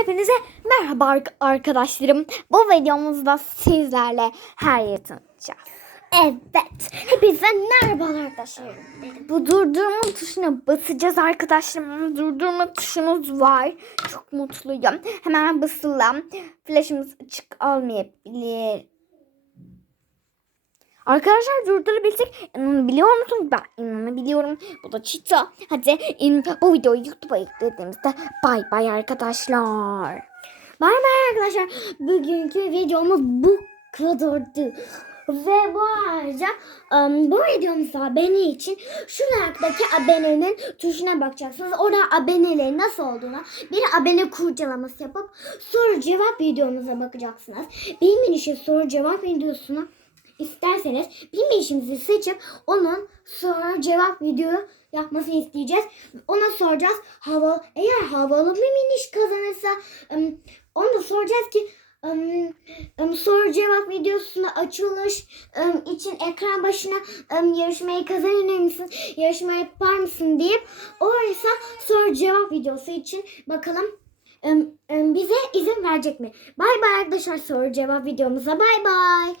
Hepinize merhaba ar- arkadaşlarım. Bu videomuzda sizlerle her yeri tanıtacağız. Evet. Hepinize merhabalar arkadaşlar. Bu durdurma tuşuna basacağız arkadaşlarım. Durdurma tuşumuz var. Çok mutluyum. Hemen basalım. Flaşımız açık olmayabilir. Arkadaşlar durdurabilsek inanabiliyor musunuz? Ben inanabiliyorum. Bu da çita. Hadi in, bu videoyu YouTube'a yüklediğimizde bay bay arkadaşlar. Bay bay arkadaşlar. Bugünkü videomuz bu kadardı. Ve bu ayrıca um, bu videomuzda abone için şu like'daki abonenin tuşuna bakacaksınız. Orada abonelerin nasıl olduğuna bir abone kurcalaması yapıp soru cevap videomuza bakacaksınız. Bilmediğiniz soru cevap videosuna isterseniz bilmeyişimizi seçip onun soru cevap video yapmasını isteyeceğiz. Ona soracağız. Hava eğer havalı bir miniş kazanırsa ım, onu da soracağız ki ım, ım, soru cevap videosuna açılış ım, için ekran başına ım, yarışmayı kazanır mısın? Yarışma yapar mısın deyip orası soru cevap videosu için bakalım ım, ım, bize izin verecek mi? Bay bay arkadaşlar soru cevap videomuza bay bay.